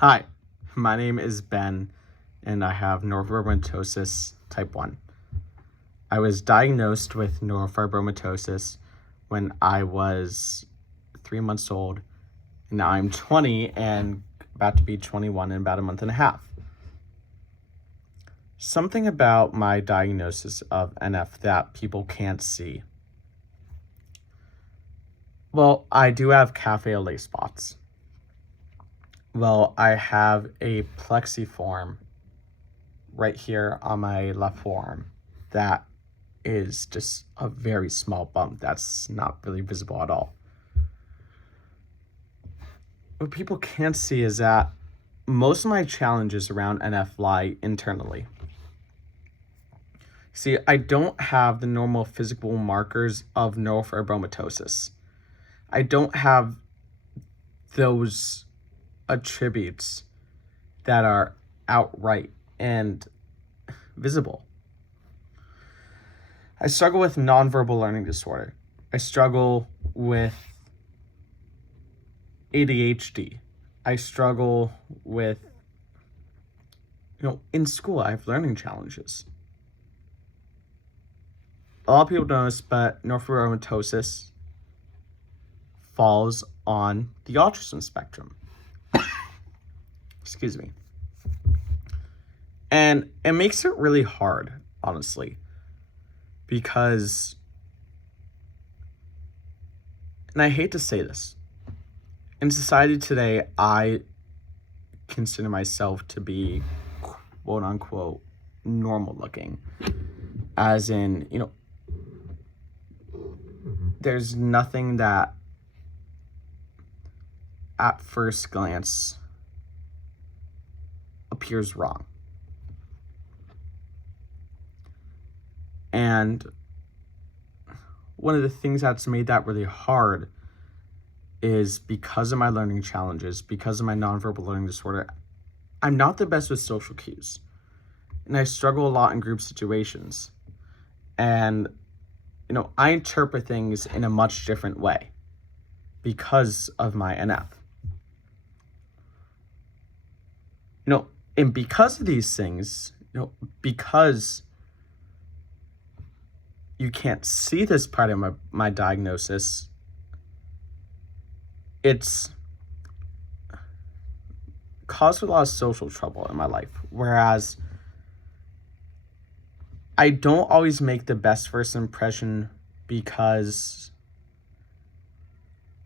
Hi, my name is Ben, and I have neurofibromatosis type 1. I was diagnosed with neurofibromatosis when I was 3 months old, and now I'm 20 and about to be 21 in about a month and a half. Something about my diagnosis of NF that people can't see. Well, I do have cafe au lait spots. Well, I have a plexiform right here on my left forearm that is just a very small bump that's not really visible at all. What people can't see is that most of my challenges around NF lie internally. See, I don't have the normal physical markers of neurofibromatosis. I don't have those attributes that are outright and visible. I struggle with nonverbal learning disorder. I struggle with ADHD. I struggle with, in school, I have learning challenges. A lot of people don't know this, but neurofibromatosis falls on the autism spectrum. Excuse me. And it makes it really hard, honestly, because, and I hate to say this, in society today, I consider myself to be quote unquote normal looking, as in, there's nothing that at first glance appears wrong. And one of the things that's made that really hard is because of my learning challenges, because of my nonverbal learning disorder, I'm not the best with social cues. And I struggle a lot in group situations. And, I interpret things in a much different way because of my NF. And because of these things, because you can't see this part of my diagnosis, it's caused a lot of social trouble in my life. Whereas I don't always make the best first impression because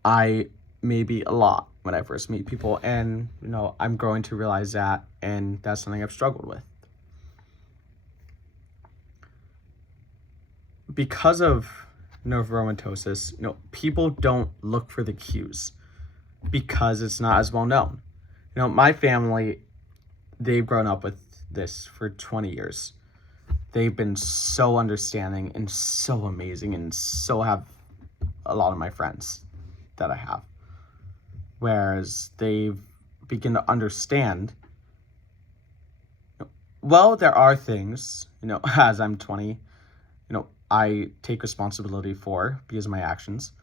I may be a lot when I first meet people, and I'm growing to realize that, and that's something I've struggled with. Because of neurofibromatosis, people don't look for the cues because it's not as well known. My family, they've grown up with this for 20 years. They've been so understanding and so amazing, and so have a lot of my friends that I have. Whereas they've begun to understand, well, there are things, as I'm 20, I take responsibility for because of my actions.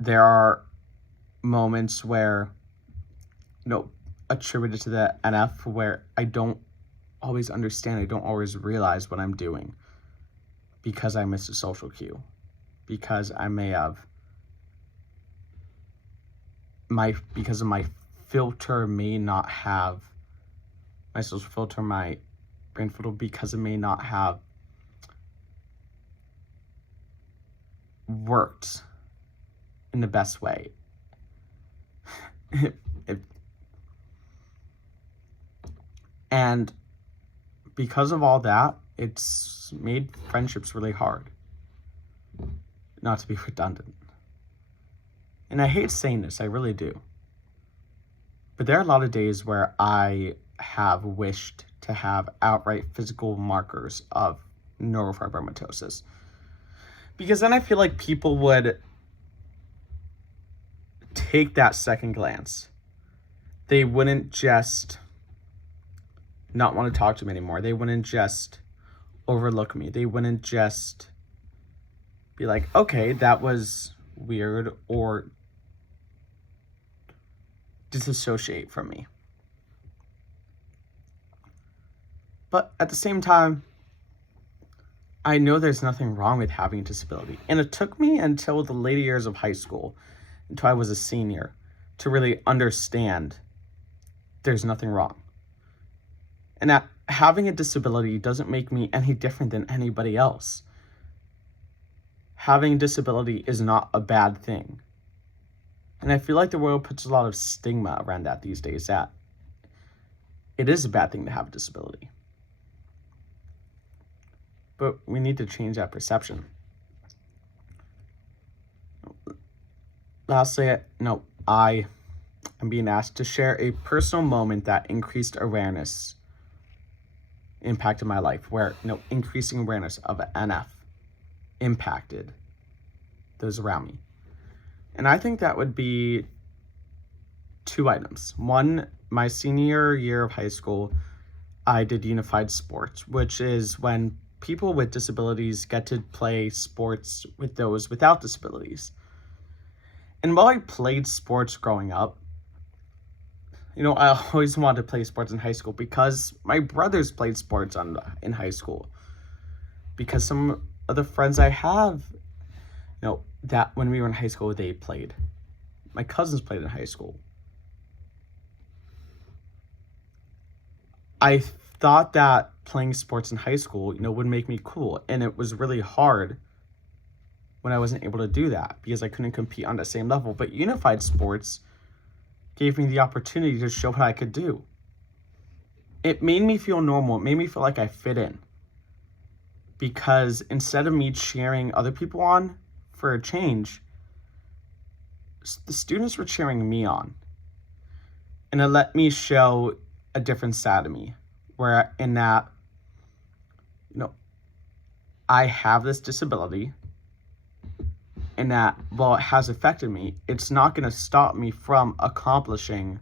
There are moments where, attributed to the NF, where I don't always understand, I don't always realize what I'm doing because I missed a social cue, because I may have because of my filter may not have, my social filter, my brain filter, because it may not have worked in the best way. And because of all that, it's made friendships really hard. Not to be redundant. And I hate saying this, I really do. But there are a lot of days where I have wished to have outright physical markers of neurofibromatosis. Because then I feel like people would take that second glance. They wouldn't just not want to talk to me anymore. They wouldn't just overlook me. They wouldn't just be like, okay, that was weird, or disassociate from me. But at the same time, I know there's nothing wrong with having a disability. And it took me until the later years of high school, until I was a senior, to really understand there's nothing wrong. And that having a disability doesn't make me any different than anybody else. Having a disability is not a bad thing. And I feel like the world puts a lot of stigma around that these days, that it is a bad thing to have a disability. But we need to change that perception. Lastly, I am being asked to share a personal moment that increased awareness impacted my life, where increasing awareness of NF impacted those around me. And I think that would be 2 items. One, my senior year of high school, I did unified sports, which is when people with disabilities get to play sports with those without disabilities. And while I played sports growing up, I always wanted to play sports in high school because my brothers played sports in high school. Because some of the friends I have, that when we were in high school, they played. My cousins played in high school. I thought that playing sports in high school, would make me cool. And it was really hard when I wasn't able to do that because I couldn't compete on the same level. But unified sports gave me the opportunity to show what I could do. It made me feel normal. It made me feel like I fit in. Because instead of me cheering other people on for a change, the students were cheering me on. And it let me show a different side of me, where in that, I have this disability, and that while it has affected me, it's not going to stop me from accomplishing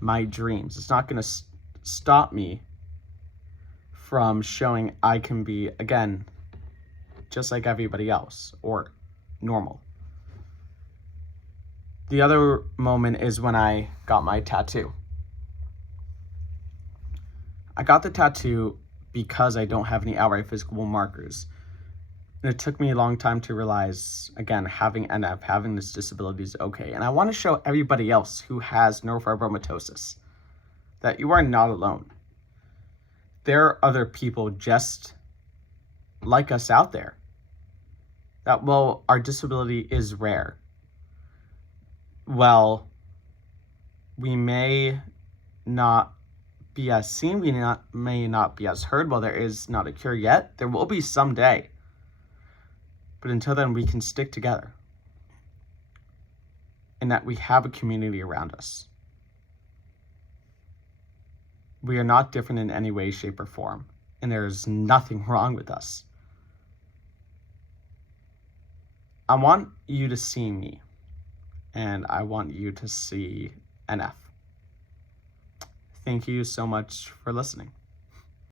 my dreams. It's not going to stop me from showing I can be, again, just like everybody else, or normal. The other moment is when I got my tattoo. I got the tattoo because I don't have any outright physical markers. And it took me a long time to realize, again, having NF, having this disability is okay. And I want to show everybody else who has neurofibromatosis that you are not alone. There are other people just like us out there. That, well, our disability is rare. Well, we may not be as seen, may not be as heard. While there is not a cure yet, there will be someday. But until then, we can stick together. And that we have a community around us. We are not different in any way, shape, or form. And there is nothing wrong with us. I want you to see me. And I want you to see NF. Thank you so much for listening.